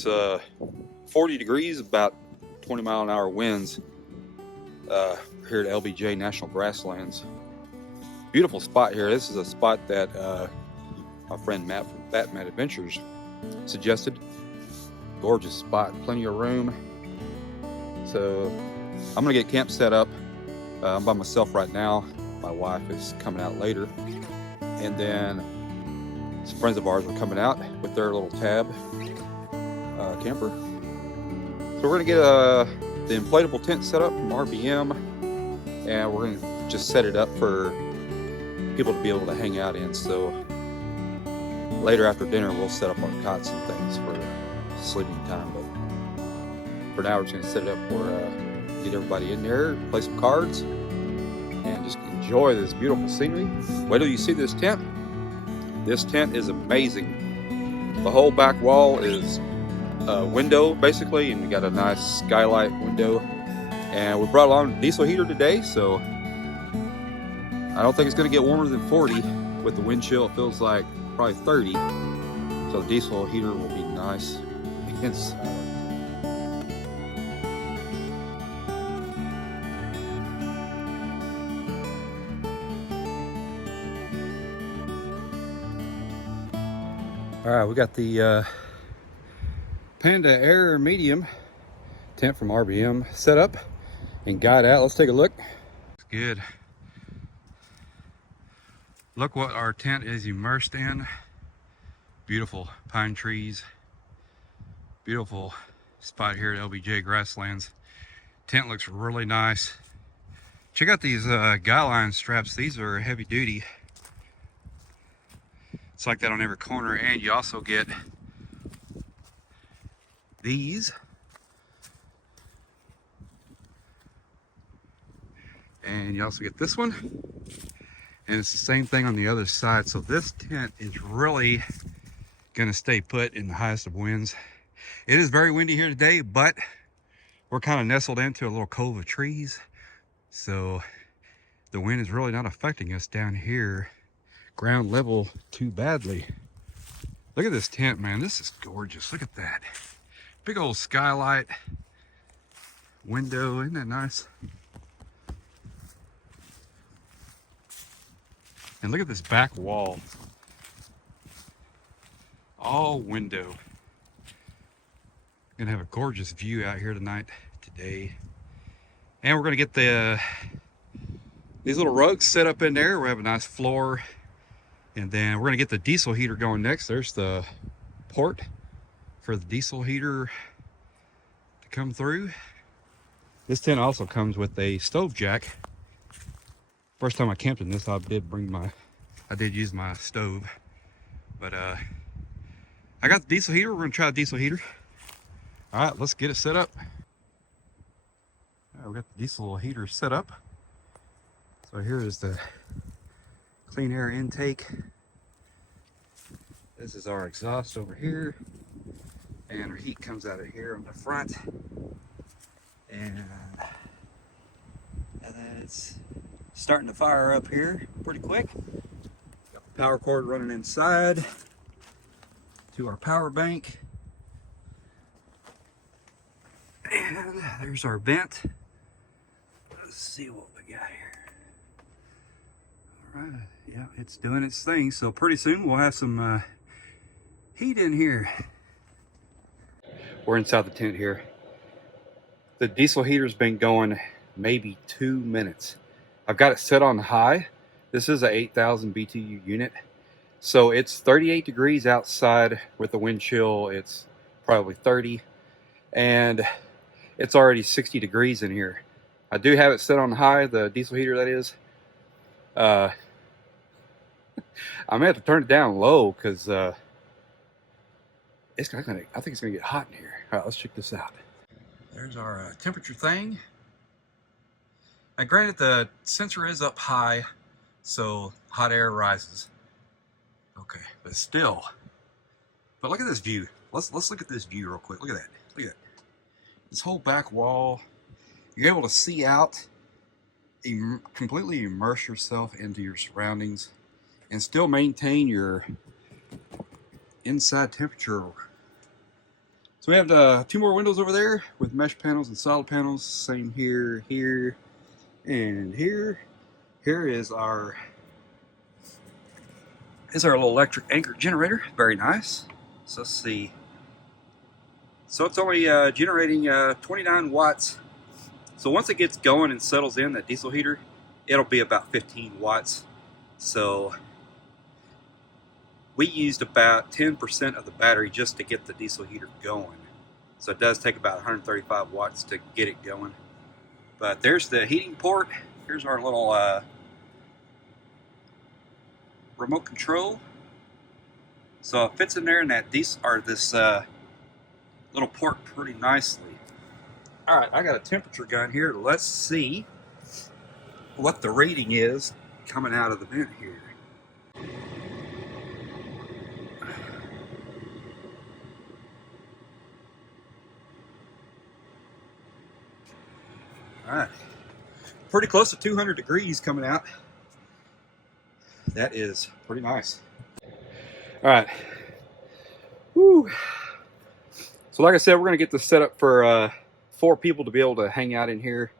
It's 40 degrees, about 20-mile-an-hour winds here at LBJ National Grasslands. Beautiful spot here. This is a spot that my friend Matt from Batman Adventures suggested. Gorgeous spot, plenty of room. So I'm gonna get camp set up. I'm by myself right now. My wife is coming out later, and then some friends of ours are coming out with their little tab camper. So we're gonna get the inflatable tent set up from RBM, and we're gonna just set it up for people to be able to hang out in. So later after dinner, we'll set up our cots and things for sleeping time. But for now, we're just gonna set it up for get everybody in there, play some cards, and just enjoy this beautiful scenery. Wait till you see this tent. This tent is amazing. The whole back wall is a window basically, and we got a nice skylight window. And we brought along a diesel heater today, so I don't think it's gonna get warmer than 40. With the wind chill, it feels like probably 30. So the diesel heater will be nice inside. All right, we got the Panda Air Medium tent from RBM set up and got out. Let's take a look. It's good. Look what our tent is immersed in. Beautiful pine trees. Beautiful spot here at LBJ Grasslands. Tent looks really nice. Check out these guy line straps. These are heavy duty. It's like that on every corner, and you also get these. And you also get this one. And it's the same thing on the other side. So this tent is really gonna stay put in the highest of winds. It is very windy here today, but we're kind of nestled into a little cove of trees. So the wind is really not affecting us down here ground level too badly. Look at this tent, man. This is gorgeous. Look at that. Big old skylight window. Isn't that nice? And look at this back wall. All window. Gonna have a gorgeous view out here today. And we're gonna get these little rugs set up in there. We have a nice floor. And then we're gonna get the diesel heater going next. There's the port for the diesel heater to come through. This tent also comes with a stove jack. First time I camped in this, I did use my stove. But I got the diesel heater. We're gonna try the diesel heater. All right, let's get it set up. All right, we got the diesel heater set up. So here is the clean air intake. This is our exhaust over here, and our heat comes out of here on the front, and it's starting to fire up here pretty quick. Got the power cord running inside to our power bank, and there's our vent. Let's see what we got here. All right, yeah, it's doing its thing. So pretty soon we'll have some heat in here. We're inside the tent here. The diesel heater's been going maybe 2 minutes. I've got it set on high. This is a 8,000 BTU unit. So it's 38 degrees outside. With the wind chill, it's probably 30. And it's already 60 degrees in here. I do have it set on high, the diesel heater that is. I may have to turn it down low because I think it's gonna get hot in here. All right, let's check this out. There's our temperature thing. Now, granted, the sensor is up high, so hot air rises. Okay, but still. But look at this view. Let's look at this view real quick. Look at that. Look at that. This whole back wall. You're able to see out, completely immerse yourself into your surroundings, and still maintain your inside temperature. So we have 2 more windows over there with mesh panels and solid panels. Same here, here, and here. Here is our little electric anchor generator. Very nice. So let's see. So it's only generating 29 watts. So once it gets going and settles in, that diesel heater, it'll be about 15 watts. So we used about 10% of the battery just to get the diesel heater going. So it does take about 135 watts to get it going. But there's the heating port. Here's our little remote control. So it fits in there in that this little port pretty nicely. All right, I got a temperature gun here. Let's see what the reading is coming out of the vent here. All right, pretty close to 200 degrees coming out. That is pretty nice. All right. Woo. So like I said, we're gonna get this set up for 4 people to be able to hang out in here.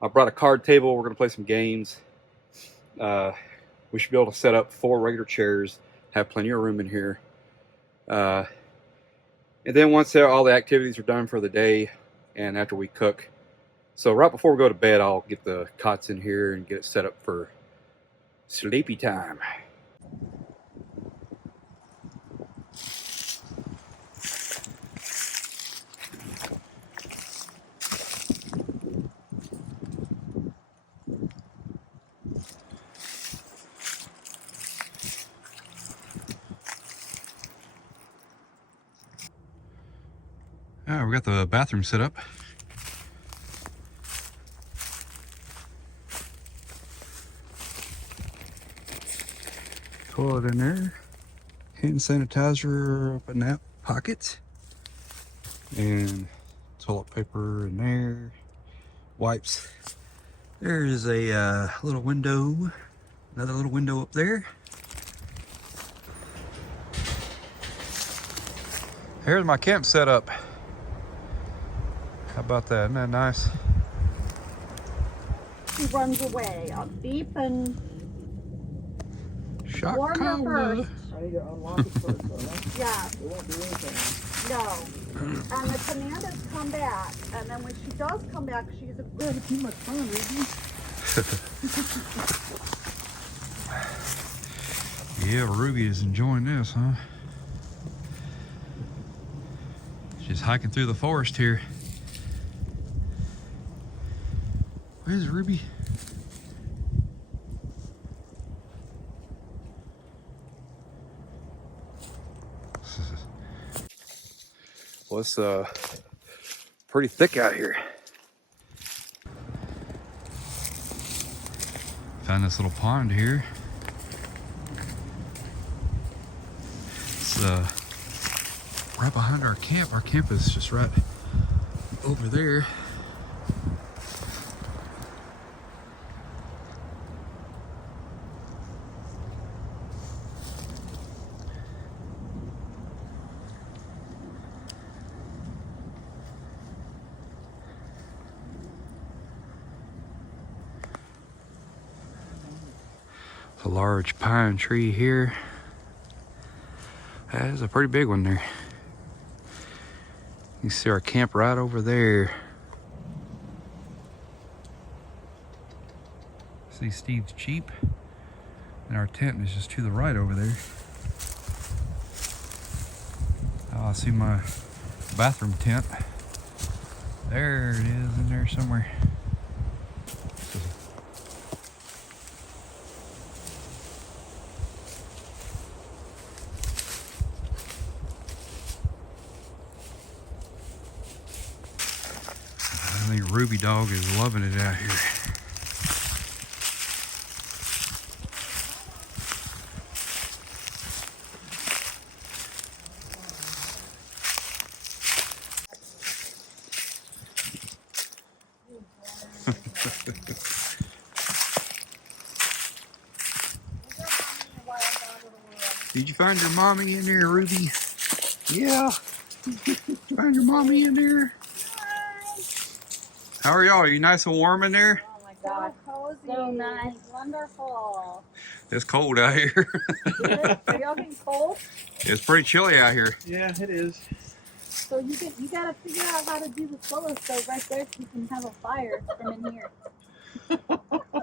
I brought a card table. We're gonna play some games. We should be able to set up 4 regular chairs, have plenty of room in here. And then once all the activities are done for the day and after we cook, so right before we go to bed, I'll get the cots in here and get it set up for sleepy time. All right, we got the bathroom set up. Toilet in there. Hand sanitizer up in that pocket. And toilet paper in there. Wipes. There's a little window. Another little window up there. Here's my camp setup. How about that? Isn't that nice? He runs away. I'll beep and Shot warn her collar. first. I need to unlock it first, though, right? Yeah, It won't do anything. no. And the commanders come back, and then when she does come back, she's a We're having too much fun, Ruby. Yeah, Ruby is enjoying this, huh? She's hiking through the forest here. Where's Ruby? Well, it's pretty thick out here. Found this little pond here. It's right behind our camp. Our camp is just right over there. A large pine tree here. That is a pretty big one there. You see our camp right over there. See Steve's Jeep, and our tent is just to the right over there. Oh, I see my bathroom tent. There it is in there somewhere. I think Ruby Dog is loving it out here. Did you find your mommy in there, Ruby? Yeah. Find your mommy in there. How are y'all? Are you nice and warm in there? Oh my God, so nice, wonderful. It's cold out here. Are y'all getting cold? It's pretty chilly out here. Yeah, it is. So you gotta figure out how to do the solar stove right there so you can have a fire from in here.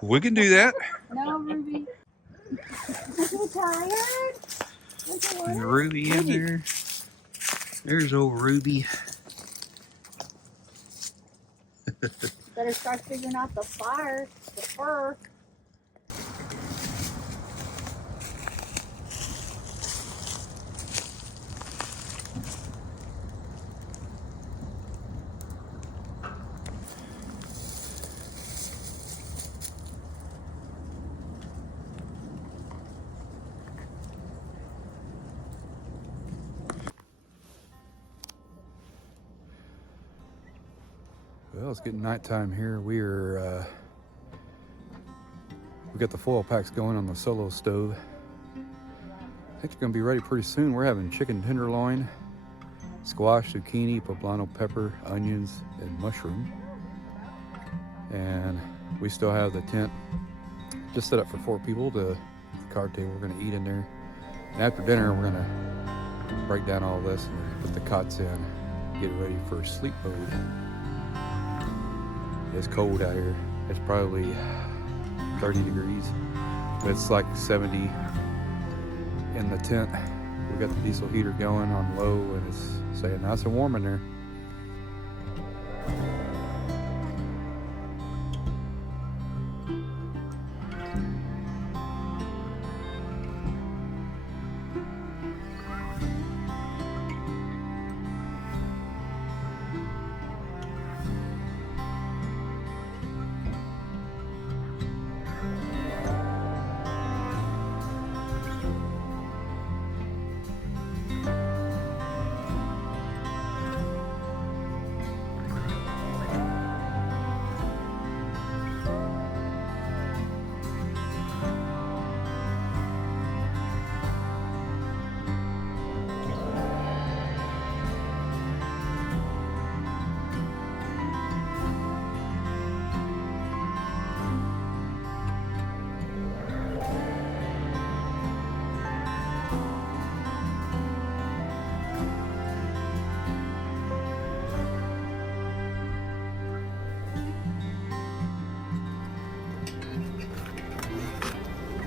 We can do that. No, Ruby. Are you tired? And Ruby in there. There's old Ruby. Better start figuring out the fire, the fur. Well, it's getting nighttime here. We got the foil packs going on the solo stove. I think it's gonna be ready pretty soon. We're having chicken tenderloin, squash, zucchini, poblano pepper, onions, and mushroom. And we still have the tent just set up for 4 people. The card table we're gonna eat in there. And after dinner, we're gonna break down all this and put the cots in, get ready for sleep mode. It's cold out here. It's probably 30 degrees. It's like 70 in the tent. We got the diesel heater going on low and it's staying nice and warm in there.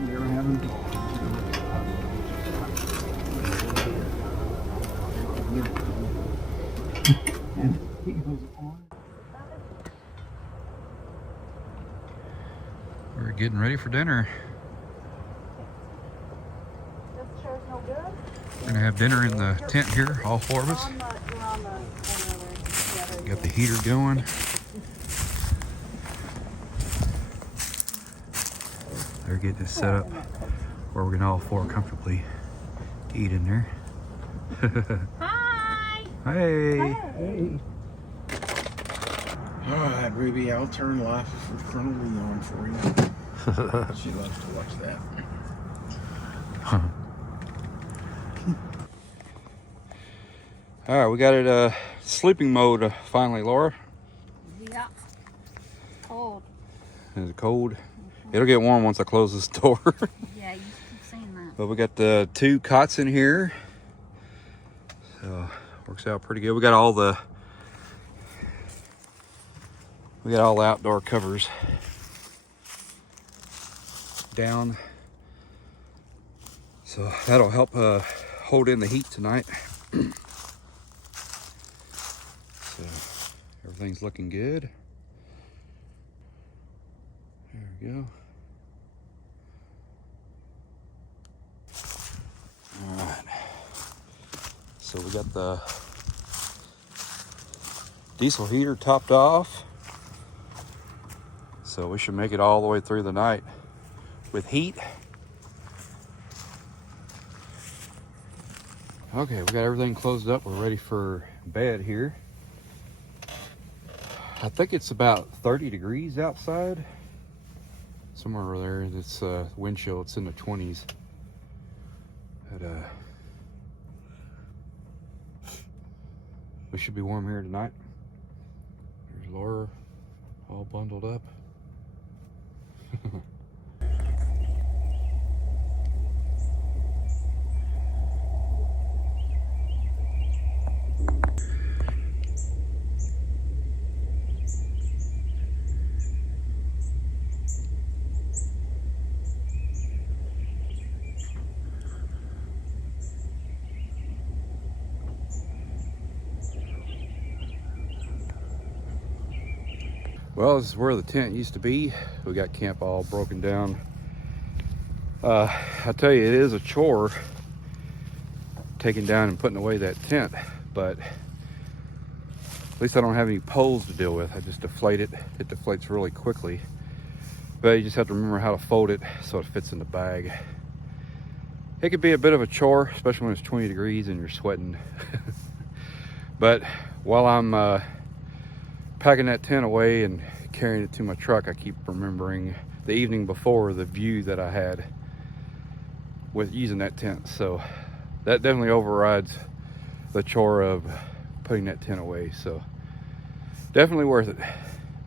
They're having and he goes on. We're getting ready for dinner. This chair's no good? We're gonna have dinner in the tent here, all 4 of us. You're on the corner there. Yeah, Got the heater going. They're getting it set up where we're gonna all 4 comfortably eat in there. Hi! Hey! Hey. All right, Ruby, I'll turn live for Colonel Lee on for you. She loves to watch that. All right, we got it sleeping mode finally, Laura. Yeah. Cold. Is it cold? It'll get warm once I close this door. Yeah, you keep saying that. But we got the 2 cots in here. So works out pretty good. We got all the outdoor covers down. So that'll help hold in the heat tonight. So everything's looking good. There we go. All right. So we got the diesel heater topped off. So we should make it all the way through the night with heat. Okay, we got everything closed up. We're ready for bed here. I think it's about 30 degrees outside. Somewhere over there. It's wind chill. It's in the 20s. But We should be warm here tonight. There's Laura, all bundled up. Well, this is where the tent used to be. We got camp all broken down. I tell you, it is a chore taking down and putting away that tent, but at least I don't have any poles to deal with. I just deflate it. It deflates really quickly, but you just have to remember how to fold it so it fits in the bag. It could be a bit of a chore, especially when it's 20 degrees and you're sweating. But while I'm packing that tent away and carrying it to my truck, I keep remembering the evening before, the view that I had with using that tent. So that definitely overrides the chore of putting that tent away. So definitely worth it.